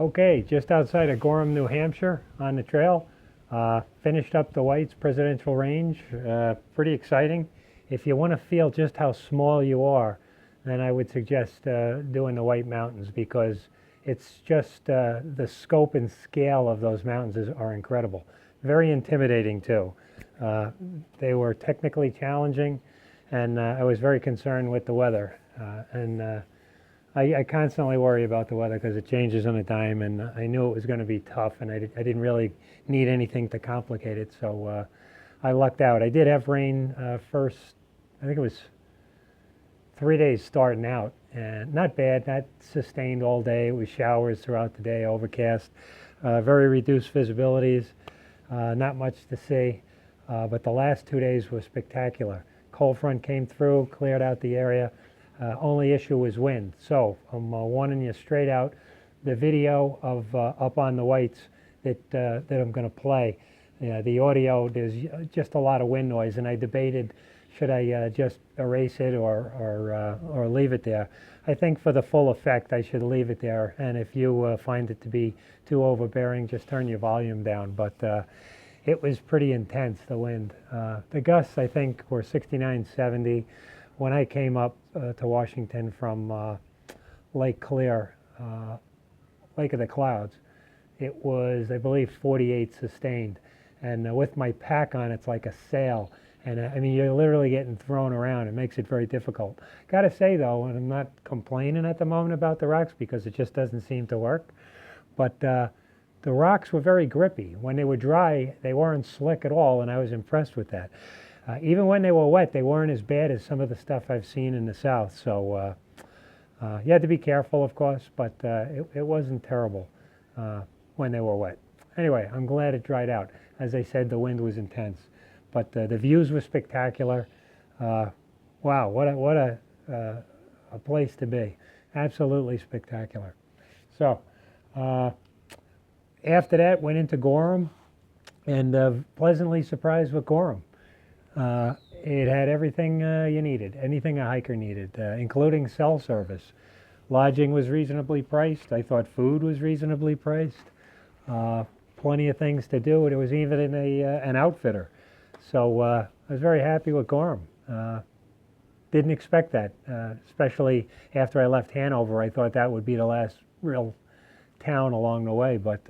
Okay, just outside of Gorham, New Hampshire on the trail. Finished up the White's Presidential Range. Pretty exciting. If you want to feel just how small you are, then I would suggest doing the White Mountains because it's just the scope and scale of those mountains are incredible. Very intimidating too. Uh, they were technically challenging, and I was very concerned with the weather. I constantly worry about the weather because it changes on a dime, and I knew it was going to be tough, and I didn't really need anything to complicate it, so I lucked out. I did have rain first, I think it was 3 days starting out, and not bad, not sustained all day. It was showers throughout the day, overcast, very reduced visibilities, not much to see, but the last 2 days were spectacular. Cold front came through, cleared out the area. Only issue was wind. So I'm warning you straight out. The video of up on the Whites that I'm going to play, the audio, there's just a lot of wind noise, and I debated should I just erase it or leave it there. I think for the full effect, I should leave it there. And if you find it to be too overbearing, just turn your volume down. But it was pretty intense, the wind. The gusts, I think, were 69, 70. When I came up to Washington from Lake Clear, Lake of the Clouds, it was, I believe, 48 sustained. And with my pack on, it's like a sail. And I mean, you're literally getting thrown around. It makes it very difficult. Got to say, though, and I'm not complaining at the moment about the rocks because it just doesn't seem to work, but the rocks were very grippy. When they were dry, they weren't slick at all, and I was impressed with that. Even when they were wet, they weren't as bad as some of the stuff I've seen in the South. So you had to be careful, of course, but it wasn't terrible when they were wet. Anyway, I'm glad it dried out. As I said, the wind was intense, but the views were spectacular. Wow, what a place to be! Absolutely spectacular. So after that, went into Gorham, and pleasantly surprised with Gorham. It had everything you needed, anything a hiker needed, including cell service. Lodging was reasonably priced. I thought food was reasonably priced. Plenty of things to do. There was even an outfitter. So I was very happy with Gorham. Didn't expect that, especially after I left Hanover. I thought that would be the last real town along the way, but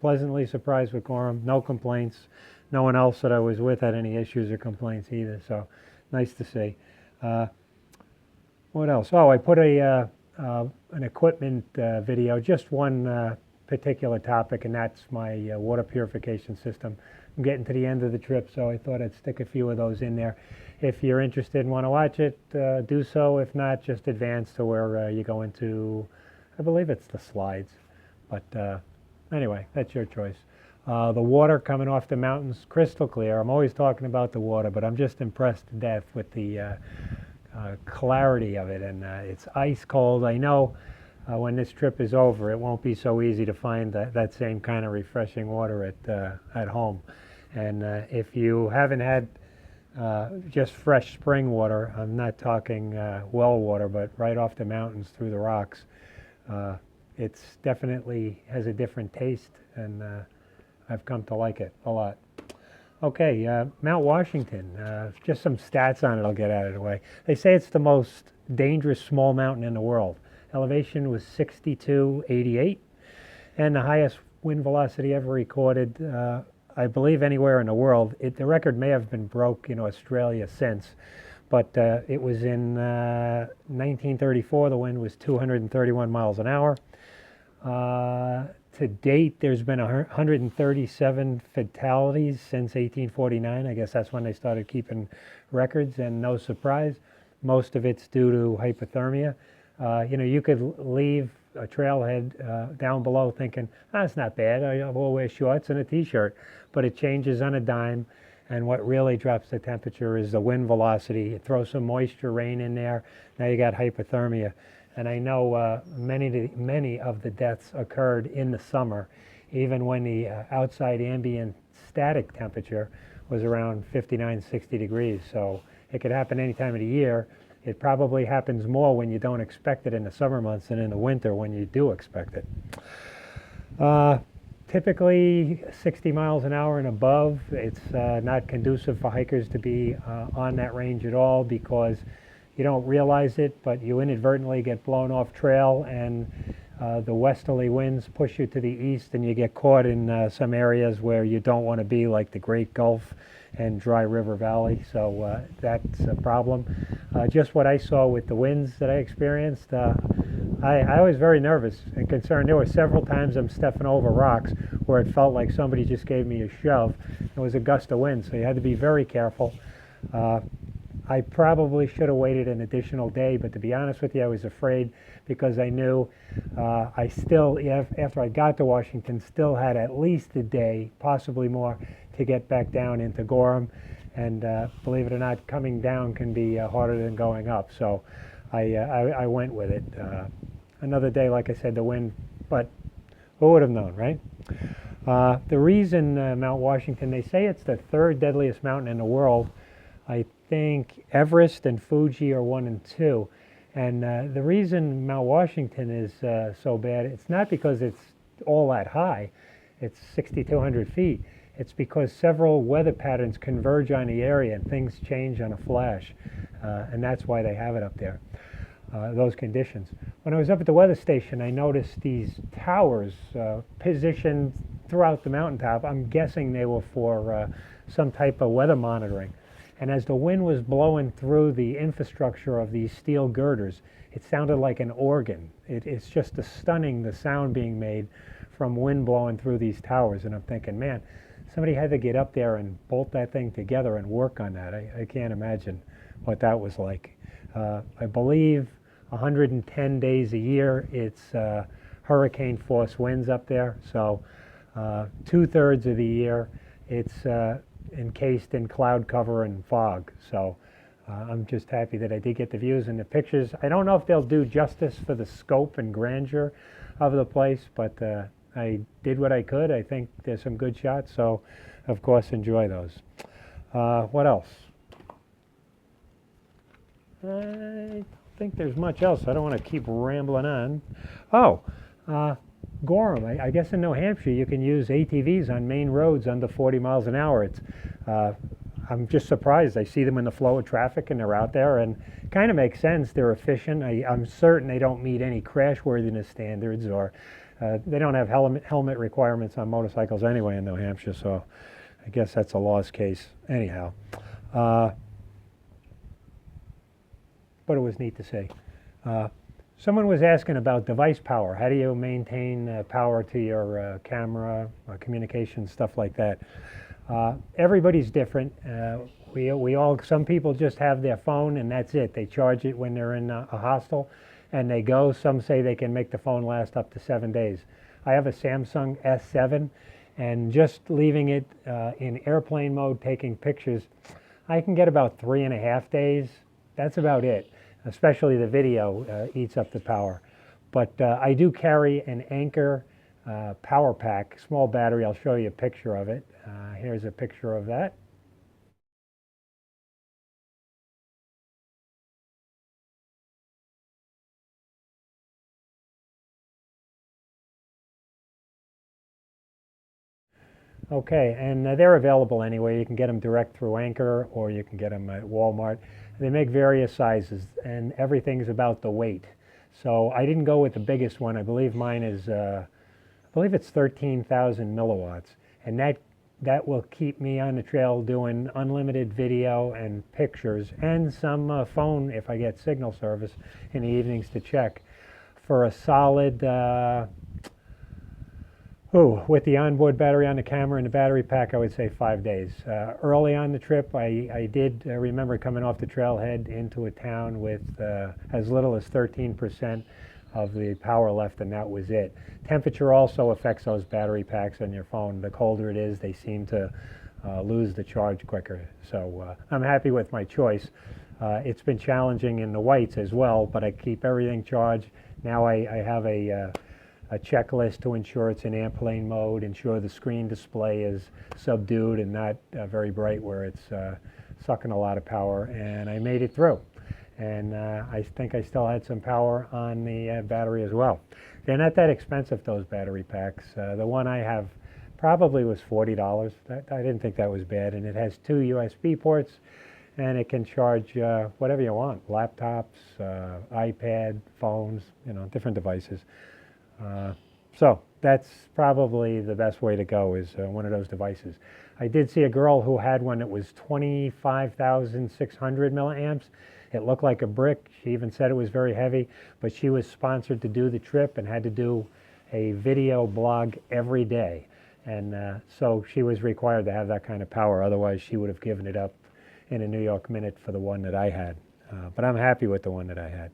pleasantly surprised with Gorham. No complaints. No one else that I was with had any issues or complaints either, so nice to see. What else? Oh, I put an equipment video, just one particular topic, and that's my water purification system. I'm getting to the end of the trip, so I thought I'd stick a few of those in there. If you're interested and want to watch it, do so. If not, just advance to where you go into, I believe it's the slides. But anyway, that's your choice. The water coming off the mountains, crystal clear. I'm always talking about the water, but I'm just impressed to death with the clarity of it. And it's ice cold. I know when this trip is over, it won't be so easy to find that same kind of refreshing water at home. And if you haven't had just fresh spring water, I'm not talking well water, but right off the mountains through the rocks, it's definitely has a different taste, and I've come to like it a lot. Okay, Mount Washington, just some stats on it I'll get out of the way. They say it's the most dangerous small mountain in the world. Elevation was 6288, and the highest wind velocity ever recorded, I believe anywhere in the world. The record may have been broke in Australia since, but it was in 1934, the wind was 231 miles an hour. To date, there's been 137 fatalities since 1849. I guess that's when they started keeping records, and no surprise, most of it's due to hypothermia. You could leave a trailhead down below thinking, it's not bad, we'll wear shorts and a t-shirt, but it changes on a dime, and what really drops the temperature is the wind velocity. You throw some moisture rain in there, now you got hypothermia. And I know many of the deaths occurred in the summer, even when the outside ambient static temperature was around 59, 60 degrees. So it could happen any time of the year. It probably happens more when you don't expect it in the summer months than in the winter when you do expect it. Uh, Typically 60 miles an hour and above. It's not conducive for hikers to be on that range at all because you don't realize it, but you inadvertently get blown off trail and the westerly winds push you to the east and you get caught in some areas where you don't want to be, like the Great Gulf and Dry River Valley. So that's a problem. Just what I saw with the winds that I experienced, I was very nervous and concerned. There were several times I'm stepping over rocks where it felt like somebody just gave me a shove. It was a gust of wind, so you had to be very careful. I probably should have waited an additional day, but to be honest with you, I was afraid because I knew I still, after I got to Washington, still had at least a day, possibly more, to get back down into Gorham. And believe it or not, coming down can be harder than going up. So I went with it. Another day, like I said, the wind, but who would have known, right? The reason Mount Washington, they say it's the third deadliest mountain in the world. I think Everest and Fuji are 1 and 2. And the reason Mount Washington is so bad, it's not because it's all that high. It's 6,200 feet. It's because several weather patterns converge on the area and things change on a flash. And that's why they have it up there, those conditions. When I was up at the weather station, I noticed these towers positioned throughout the mountaintop. I'm guessing they were for some type of weather monitoring. And as the wind was blowing through the infrastructure of these steel girders, it sounded like an organ. It's just stunning, the sound being made from wind blowing through these towers. And I'm thinking, man, somebody had to get up there and bolt that thing together and work on that. I can't imagine what that was like. I believe 110 days a year, it's hurricane force winds up there. So 2/3 of the year, it's encased in cloud cover and fog. So I'm just happy that I did get the views and the pictures. I don't know if they'll do justice for the scope and grandeur of the place, but I did what I could. I think there's some good shots, so of course enjoy those. What else? I don't think there's much else. I don't want to keep rambling on. Oh, Gorham. I guess in New Hampshire you can use ATVs on main roads under 40 miles an hour. It's, I'm just surprised. I see them in the flow of traffic and they're out there, and kind of makes sense. They're efficient. I'm certain they don't meet any crashworthiness standards, or they don't have helmet requirements on motorcycles anyway in New Hampshire, so I guess that's a lost case anyhow. But it was neat to see. Someone was asking about device power. How do you maintain power to your camera, communication, stuff like that? Everybody's different. Some people just have their phone and that's it. They charge it when they're in a hostel and they go. Some say they can make the phone last up to 7 days. I have a Samsung S7, and just leaving it in airplane mode, taking pictures, I can get about 3.5 days. That's about it. Especially the video eats up the power. But I do carry an Anker power pack, small battery. I'll show you a picture of it. Here's a picture of that. Okay, and they're available anyway. You can get them direct through Anker, or you can get them at Walmart. They make various sizes, and everything's about the weight. So I didn't go with the biggest one. I believe mine is, I believe it's 13,000 milliwatts, and that will keep me on the trail doing unlimited video and pictures, and some phone if I get signal service in the evenings to check, for a solid. With the onboard battery on the camera and the battery pack, I would say 5 days. Early on the trip, I did remember coming off the trailhead into a town with as little as 13% of the power left, and that was it. Temperature also affects those battery packs on your phone. The colder it is, they seem to lose the charge quicker. So I'm happy with my choice. It's been challenging in the whites as well, but I keep everything charged. Now I have a checklist to ensure it's in airplane mode, ensure the screen display is subdued and not very bright where it's sucking a lot of power, and I made it through. and I think I still had some power on the battery as well. They're not that expensive, those battery packs. The one I have probably was $40. I didn't think that was bad, and it has 2 USB ports, and it can charge whatever you want, laptops, iPad, phones, different devices. So that's probably the best way to go, is one of those devices. I did see a girl who had one that was 25,600 milliamps. It looked like a brick. She even said it was very heavy, but she was sponsored to do the trip and had to do a video blog every day. And so she was required to have that kind of power. Otherwise, she would have given it up in a New York Minute for the one that I had. But I'm happy with the one that I had.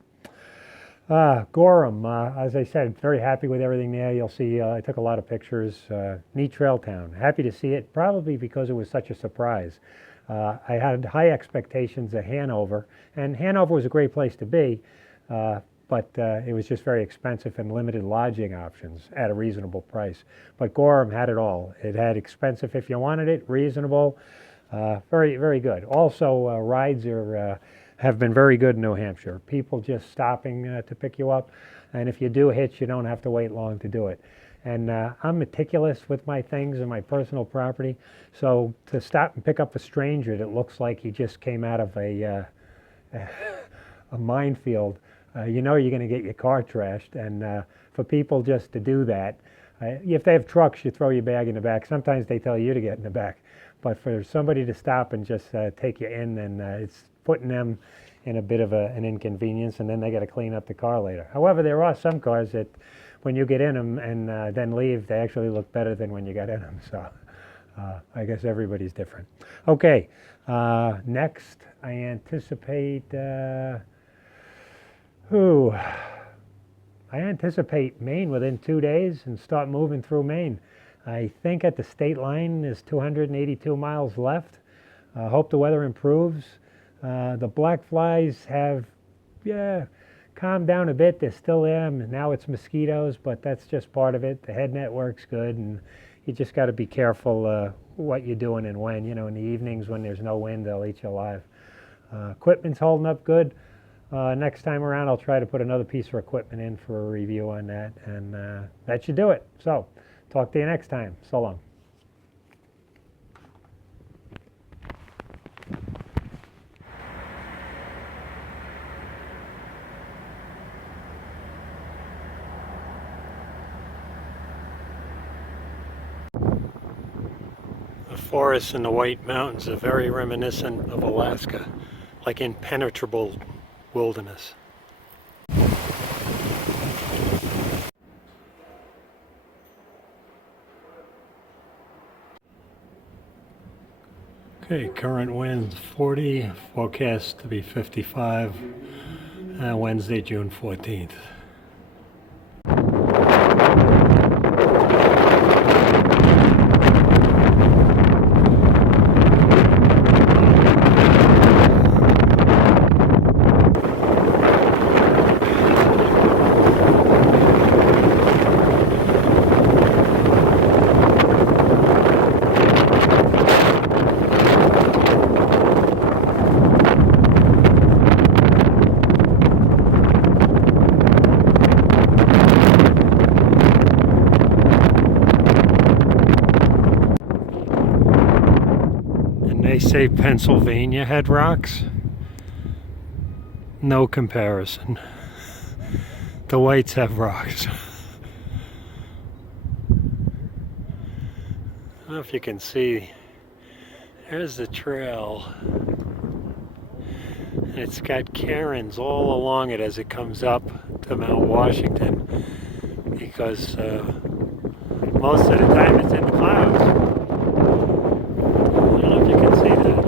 Gorham, as I said, very happy with everything there. You'll see I took a lot of pictures. Neat trail town. Happy to see it, probably because it was such a surprise. I had high expectations of Hanover, and Hanover was a great place to be, but it was just very expensive and limited lodging options at a reasonable price. But Gorham had it all. It had expensive if you wanted it, reasonable, very, very good. Also, rides have been very good in New Hampshire. People just stopping to pick you up, and if you do hitch, you don't have to wait long to do it. And I'm meticulous with my things and my personal property, so to stop and pick up a stranger that looks like he just came out of a minefield, you're going to get your car trashed. And for people just to do that, if they have trucks, you throw your bag in the back. Sometimes they tell you to get in the back. But for somebody to stop and just take you in, then it's putting them in a bit of an inconvenience, and then they got to clean up the car later. However, there are some cars that when you get in them and then leave, they actually look better than when you got in them. So I guess everybody's different. Okay, next I anticipate, I anticipate Maine within 2 days and start moving through Maine. I think at the state line there's 282 miles left. Hope the weather improves. The black flies have, calmed down a bit. They're still there. Now it's mosquitoes, but that's just part of it. The head net works good, and you just got to be careful what you're doing and when. In the evenings when there's no wind, they'll eat you alive. Equipment's holding up good. Next time around, I'll try to put another piece of equipment in for a review on that, and that should do it. So, talk to you next time. So long. The forests in the White Mountains are very reminiscent of Alaska, like impenetrable wilderness. Okay, current winds 40, forecast to be 55, Wednesday, June 14th. They say Pennsylvania had rocks. No comparison. The whites have rocks. I don't know if you can see. There's the trail. And it's got cairns all along it as it comes up to Mount Washington, because most of the time it's in clouds. I don't know if you can see that.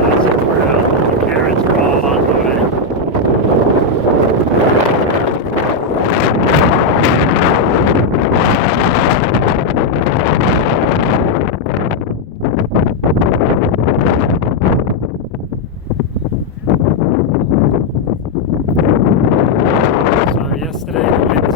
That's a trail. The cairns are all along the way. So yesterday the winds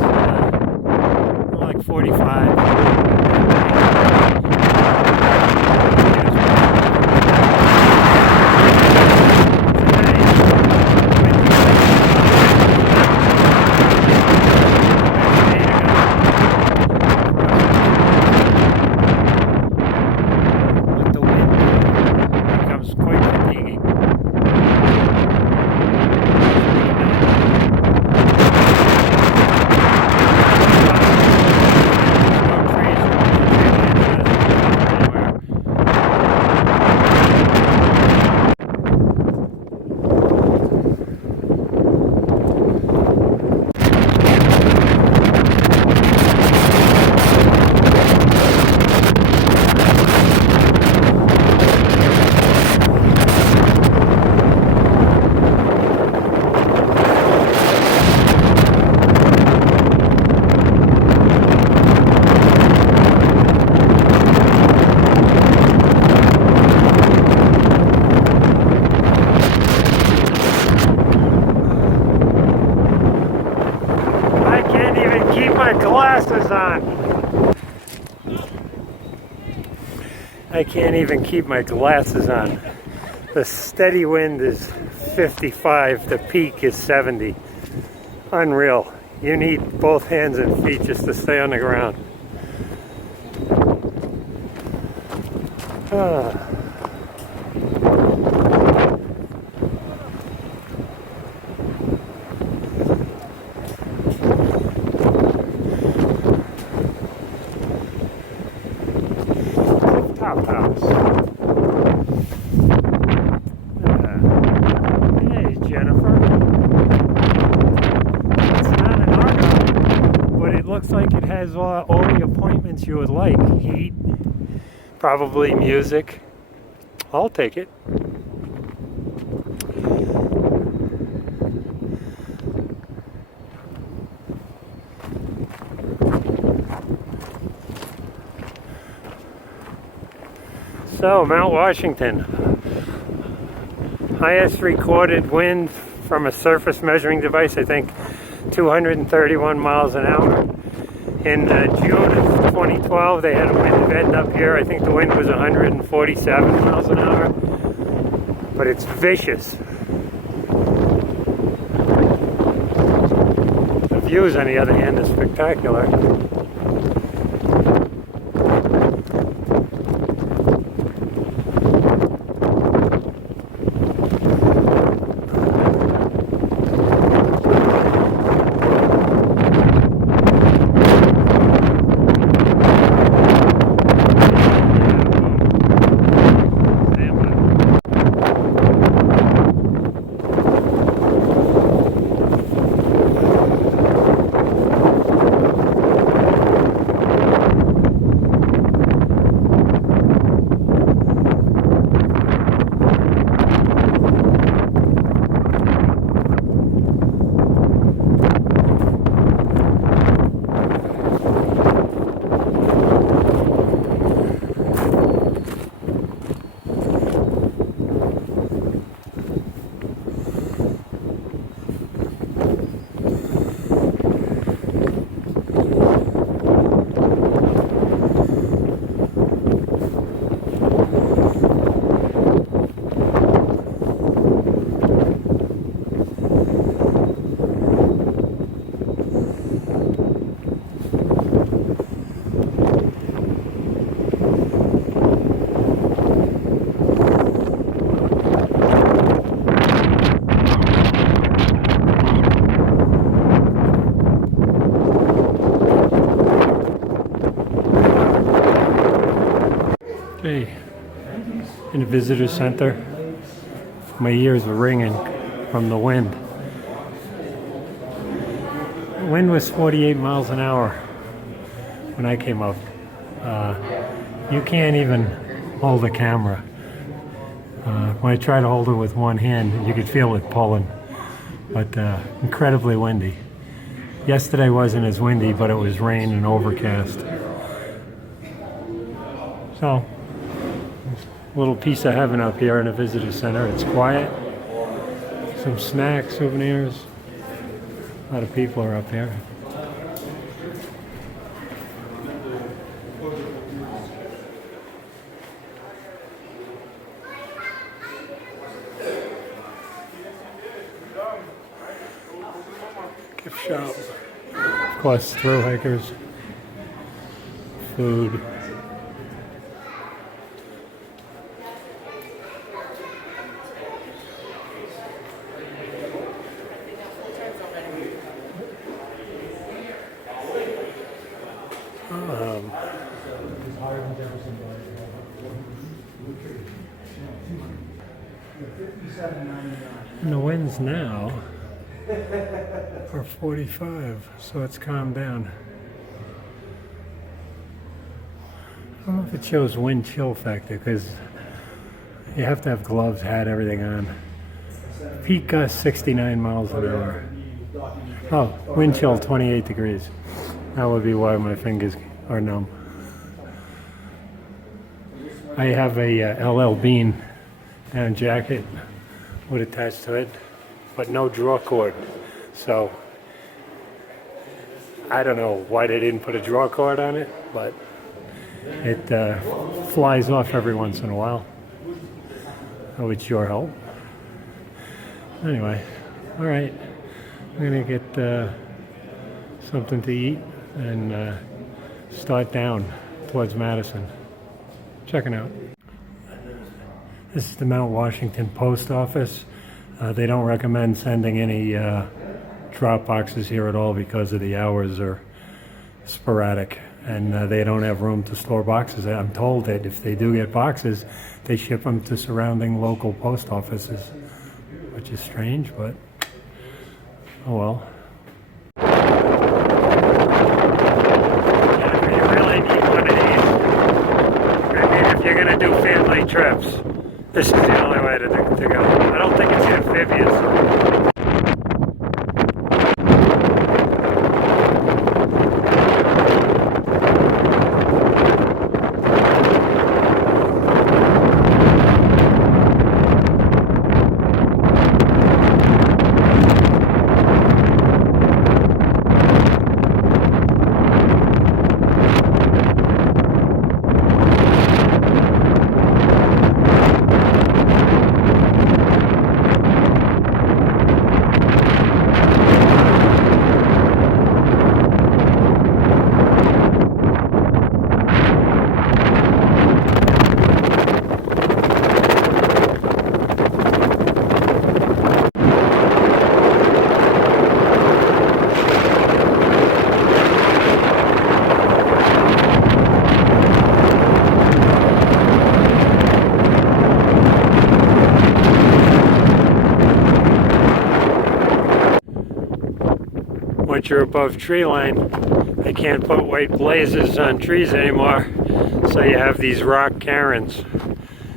I can't even keep my glasses on. The steady wind is 55, the peak is 70. Unreal. You need both hands and feet just to stay on the ground. Top house. Hey, Jennifer. It's not an Argo, but it looks like it has all the appointments you would like. Heat, probably music. I'll take it. So, Mount Washington. Highest recorded wind from a surface measuring device, I think 231 miles an hour. In June of 2012, they had a wind event up here. I think the wind was 147 miles an hour. But it's vicious. The views, on the other hand, are spectacular. Okay, in the visitor center, my ears were ringing from the wind. The wind was 48 miles an hour when I came up. You can't even hold a camera. When I try to hold it with one hand, you could feel it pulling, but incredibly windy. Yesterday wasn't as windy, but it was rain and overcast. So, little piece of heaven up here in a visitor center. It's quiet. Some snacks, souvenirs. A lot of people are up here. Gift shop. Of course, thru hikers. Food. And the winds now are 45, so it's calmed down. I don't know if it shows wind chill factor because you have to have gloves, hat, everything on. Peak gust 69 miles an hour. Oh, wind chill 28 degrees. That would be why my fingers are numb. I have a LL Bean down jacket would attach to it, but no draw cord. So I don't know why they didn't put a draw cord on it, but It flies off every once in a while. That would sure help. Anyway, all right. I'm gonna get something to eat and start down towards Madison. Checking out. This is the Mount Washington Post Office. They don't recommend sending any drop boxes here at all because of the hours are sporadic and they don't have room to store boxes. I'm told that if they do get boxes, they ship them to surrounding local post offices, which is strange, but oh well. You really need one of these. I mean, if you're going to do family trips, this is the only way to go. I don't think it's amphibious. Once you're above tree line, they can't put white blazes on trees anymore, so you have these rock cairns.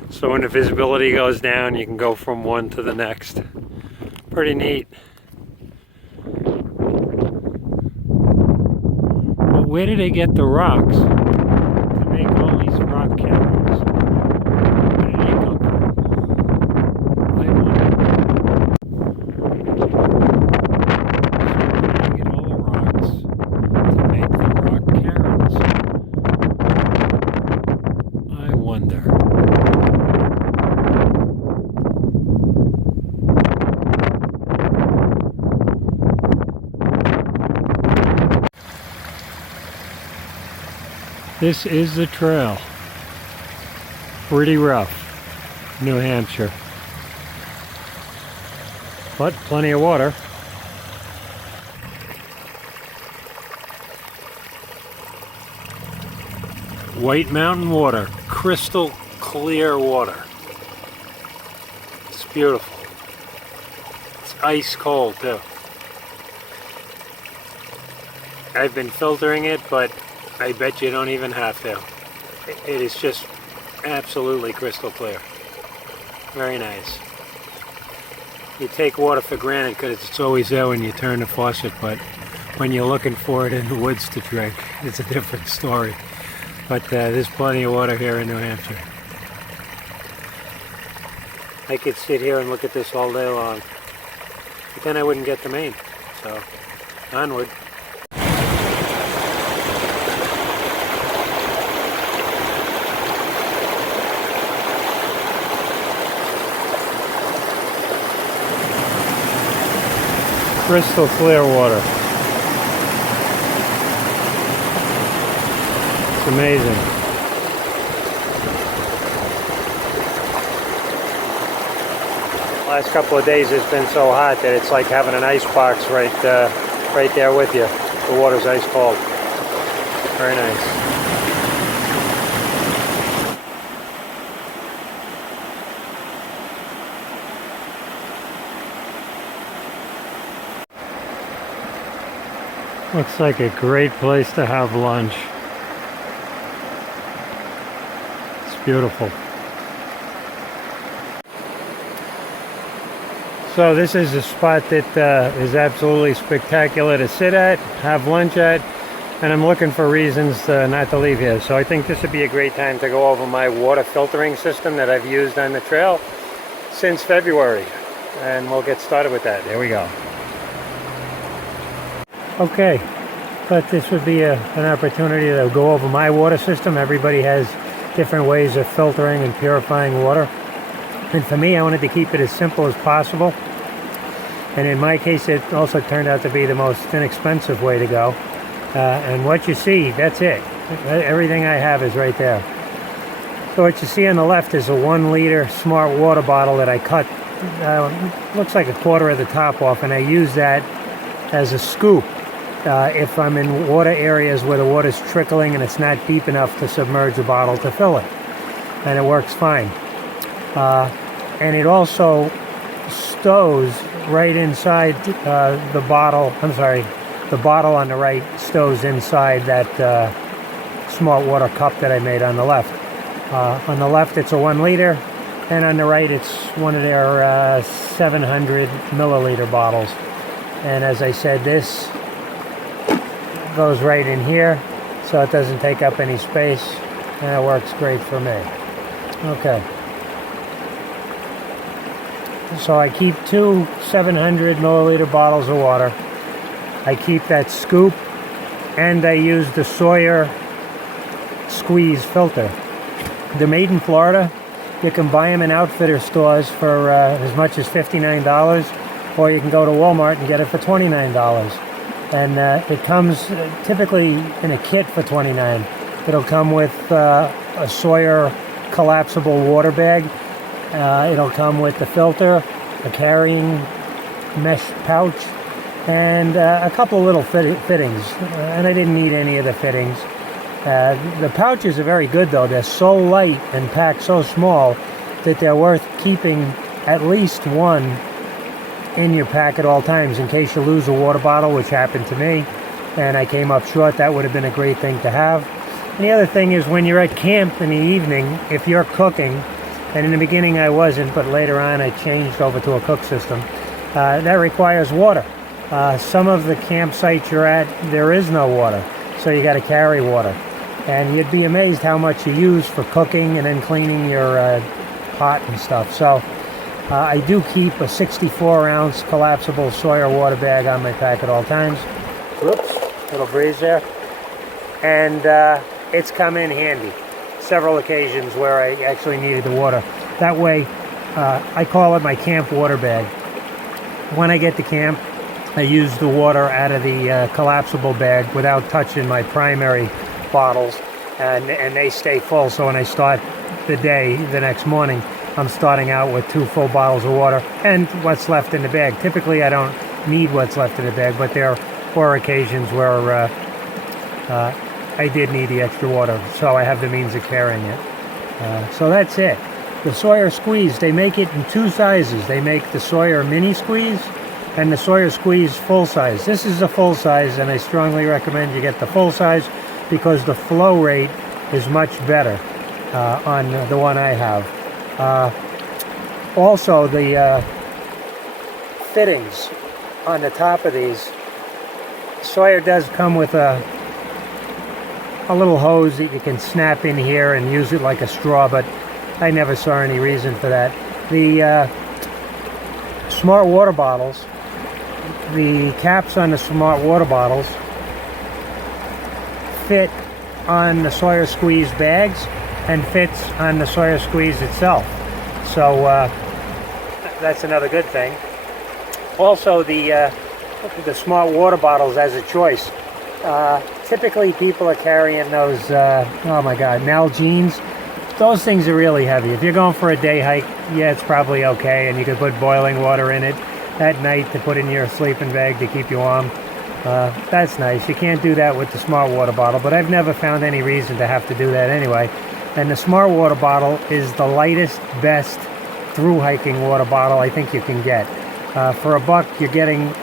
So when the visibility goes down, you can go from one to the next. Pretty neat. But where did they get the rocks to make all these rock cairns? Where did they come from? I wonder. This is the trail. Pretty rough, New Hampshire. But plenty of water. White Mountain water, crystal clear water. It's beautiful. It's ice cold too. I've been filtering it, but I bet you don't even have to. It is just absolutely crystal clear. Very nice. You take water for granted because it's always there when you turn the faucet, but when you're looking for it in the woods to drink, it's a different story. But there's plenty of water here in New Hampshire. I could sit here and look at this all day long, but then I wouldn't get to Maine. So, onward. Crystal clear water. It's amazing. Last couple of days it's been so hot that it's like having an ice box right there with you. The water's ice cold. Very nice. Looks like a great place to have lunch. It's beautiful. So this is a spot that is absolutely spectacular to sit at, have lunch at, and I'm looking for reasons not to leave here. So I think this would be a great time to go over my water filtering system that I've used on the trail since February. And we'll get started with that. There we go. Okay, but this would be an opportunity to go over my water system. Everybody has different ways of filtering and purifying water. And for me, I wanted to keep it as simple as possible. And in my case, it also turned out to be the most inexpensive way to go. And what you see, that's it. Everything I have is right there. So what you see on the left is a 1 liter smart water bottle that I cut, looks like a quarter of the top off, and I use that as a scoop if I'm in water areas where the water's trickling and it's not deep enough to submerge a bottle to fill it. And it works fine. And it also stows right inside the bottle. I'm sorry, the bottle on the right stows inside that smart water cup that I made on the left. On the left it's a 1 liter, and on the right it's one of their 700 milliliter bottles. And as I said, this goes right in here, so it doesn't take up any space, and it works great for me. Okay. So I keep 2 700 milliliter bottles of water. I keep that scoop, and I use the Sawyer squeeze filter. They're made in Florida. You can buy them in outfitter stores for as much as $59, or you can go to Walmart and get it for $29. And it comes typically in a kit for $29. It'll come with a Sawyer collapsible water bag. It'll come with the filter, a carrying mesh pouch, and a couple of little fittings. And I didn't need any of the fittings. The pouches are very good though. They're so light and packed so small that they're worth keeping at least one in your pack at all times in case you lose a water bottle, which happened to me, and I came up short. That would have been a great thing to have. And the other thing is, when you're at camp in the evening, if you're cooking, and in the beginning I wasn't, but later on I changed over to a cook system, that requires water. Some of the campsites you're at, there is no water, so you got to carry water. And you'd be amazed how much you use for cooking and then cleaning your pot and stuff. So I do keep a 64-ounce collapsible Sawyer water bag on my pack at all times. Whoops, little breeze there. And it's come in handy. Several occasions where I actually needed the water. That way, I call it my camp water bag. When I get to camp, I use the water out of the collapsible bag without touching my primary bottles, and they stay full. So when I start the day the next morning, I'm starting out with 2 full bottles of water and what's left in the bag. Typically I don't need what's left in the bag, but there were occasions where I did need the extra water, so I have the means of carrying it. So that's it. The Sawyer Squeeze, they make it in 2 sizes. They make the Sawyer Mini Squeeze and the Sawyer Squeeze full size. This is a full size, and I strongly recommend you get the full size because the flow rate is much better on the one I have. Also, the fittings on the top of these, Sawyer does come with a little hose that you can snap in here and use it like a straw, but I never saw any reason for that. The smart water bottles, the caps on the smart water bottles fit on the Sawyer Squeeze bags and fits on the Sawyer Squeeze itself. So that's another good thing. Also, the smart water bottles as a choice. Typically people are carrying those, oh my God, Nalgene's. Those things are really heavy. If you're going for a day hike, yeah, it's probably okay, and you could put boiling water in it at night to put in your sleeping bag to keep you warm. That's nice. You can't do that with the smart water bottle, but I've never found any reason to have to do that anyway. And the smart water bottle is the lightest, best through hiking water bottle I think you can get. For $1, you're getting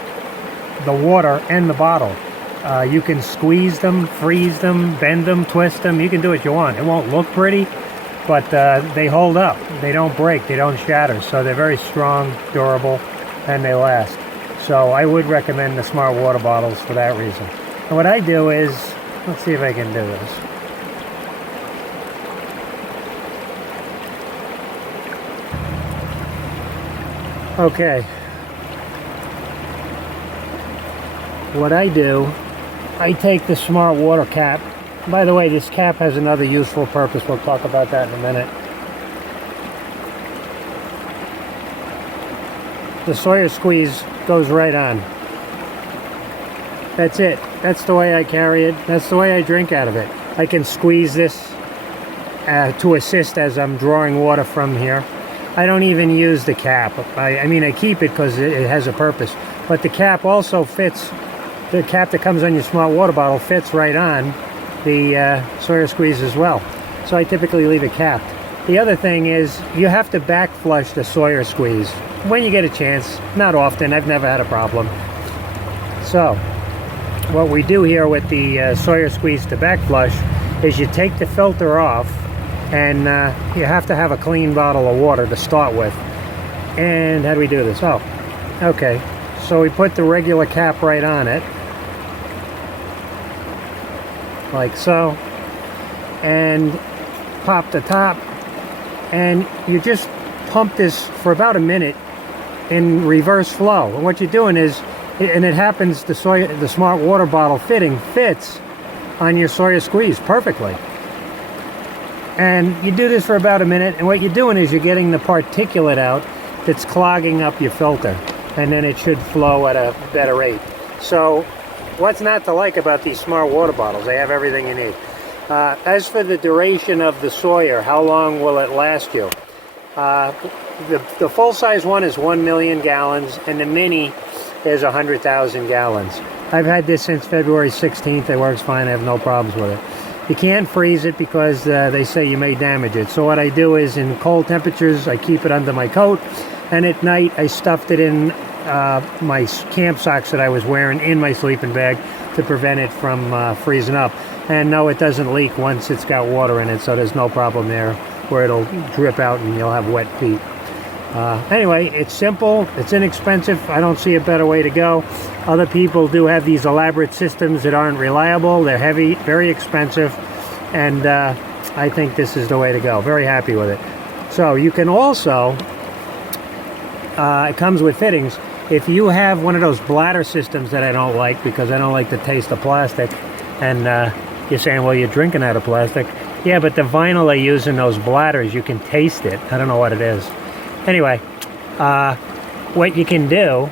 the water and the bottle. You can squeeze them, freeze them, bend them, twist them. You can do what you want. It won't look pretty, but they hold up. They don't break. They don't shatter. So they're very strong, durable, and they last. So I would recommend the smart water bottles for that reason. And what I do is, let's see if I can do this. Okay. What I do I take the smart water cap. By the way, this cap has another useful purpose. We'll talk about that in a minute. The Sawyer squeeze goes right on. That's it. That's the way I carry it. That's the way I drink out of it. I can squeeze this to assist as I'm drawing water from here. I don't even use the cap. I mean, I keep it because it has a purpose. But the cap also fits. The cap that comes on your smart water bottle fits right on the Sawyer squeeze as well. So I typically leave it capped. The other thing is you have to back flush the Sawyer squeeze when you get a chance. Not often. I've never had a problem. So what we do here with the Sawyer squeeze to back flush is you take the filter off, and you have to have a clean bottle of water to start with. And how do we do this? Oh, okay. So we put the regular cap right on it, like so, and pop the top, and you just pump this for about a minute in reverse flow. And what you're doing is, and it happens, the smart water bottle fitting fits on your Sawyer squeeze perfectly. And you do this for about a minute, and what you're doing is you're getting the particulate out that's clogging up your filter, and then it should flow at a better rate. So what's not to like about these smart water bottles? They have everything you need. As for the duration of the Sawyer, how long will it last you? The full-size one is 1 million gallons, and the mini is 100,000 gallons. I've had this since February 16th. It works fine. I have no problems with it. You can't freeze it because they say you may damage it. So what I do is, in cold temperatures, I keep it under my coat, and at night I stuffed it in my camp socks that I was wearing in my sleeping bag to prevent it from freezing up. And no, it doesn't leak once it's got water in it, so there's no problem there where it'll drip out and you'll have wet feet. Anyway, it's simple, it's inexpensive. I don't see a better way to go. Other people do have these elaborate systems that aren't reliable. They're heavy, very expensive, and I think this is the way to go. Very happy with it. So you can also, it comes with fittings. If you have one of those bladder systems that I don't like, because I don't like the taste of plastic, and you're saying, well, you're drinking out of plastic. Yeah, but the vinyl they use in those bladders, you can taste it. I don't know what it is. Anyway, what you can do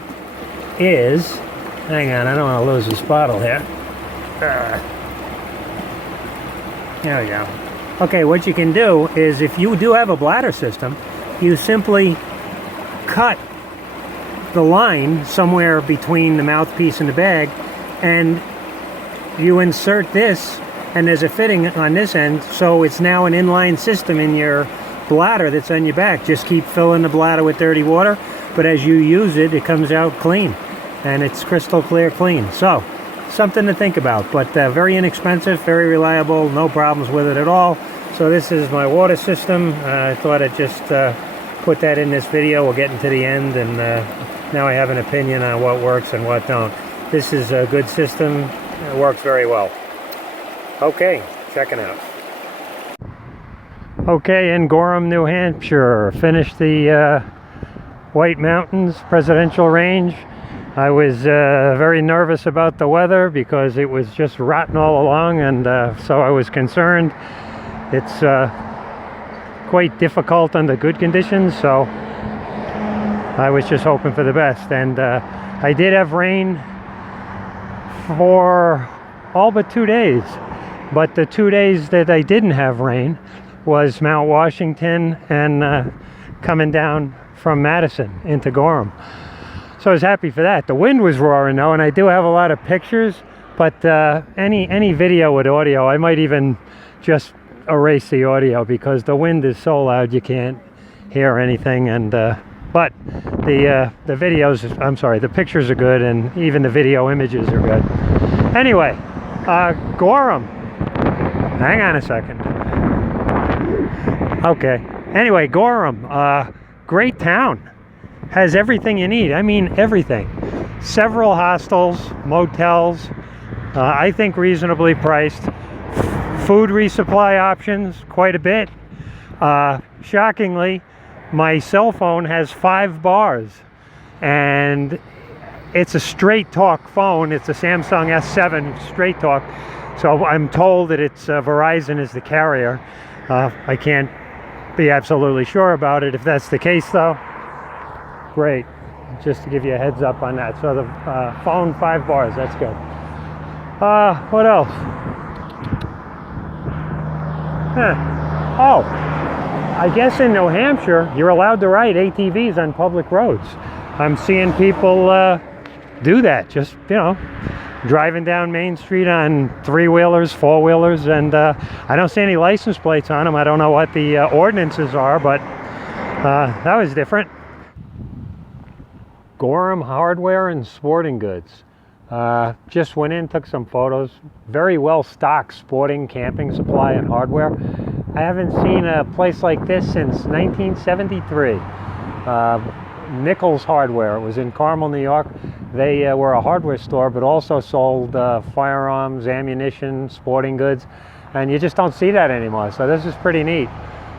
is, hang on, I don't want to lose this bottle here. There we go. Okay, what you can do is, if you do have a bladder system, you simply cut the line somewhere between the mouthpiece and the bag, and you insert this, and there's a fitting on this end, so it's now an inline system in your bladder that's on your back. Just keep filling the bladder with dirty water, but as you use it, it comes out clean, and it's crystal clear clean. So something to think about, but very inexpensive, very reliable, no problems with it at all. So this is my water system. I thought I'd just put that in this video. We're getting to the end, and now I have an opinion on what works and what don't. This is a good system. It works very well. Okay, checking out. Okay, in Gorham, New Hampshire, finished the White Mountains Presidential Range. I was very nervous about the weather because it was just rotten all along, and so I was concerned. It's quite difficult under good conditions, so I was just hoping for the best. And I did have rain for all but 2 days, but the 2 days that I didn't have rain was Mount Washington and coming down from Madison into Gorham. So I was happy for that. The wind was roaring though, and I do have a lot of pictures, but any video with audio, I might even just erase the audio because the wind is so loud you can't hear anything. And but the videos, I'm sorry, the pictures are good, and even the video images are good. Anyway, Gorham. Hang on a second. Okay. Anyway, Gorham, great town. Has everything you need. I mean, everything. Several hostels, motels, I think reasonably priced. Food resupply options, quite a bit. Shockingly, my cell phone has 5 bars, and it's a straight talk phone. It's a Samsung S7 straight talk. So I'm told that it's Verizon is the carrier. I can't be absolutely sure about it. If that's the case though, great. Just to give you a heads up on that. So the phone, 5 bars, that's good. What else? Oh, I guess in New Hampshire, you're allowed to ride ATVs on public roads. I'm seeing people do that, just, you know, driving down Main Street on 3-wheelers, 4-wheelers, and I don't see any license plates on them. I don't know what the ordinances are, but that was different. Gorham Hardware and Sporting Goods. Just went in, took some photos. Very well stocked sporting, camping supply and hardware. I haven't seen a place like this since 1973. Nichols Hardware. It was in Carmel, New York. They were a hardware store, but also sold firearms, ammunition, sporting goods, and you just don't see that anymore. So this is pretty neat.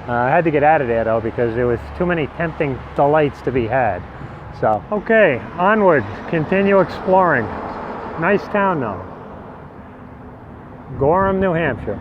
I had to get out of there though because there was too many tempting delights to be had. So, okay, onward, continue exploring. Nice town though. Gorham, New Hampshire.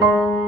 you.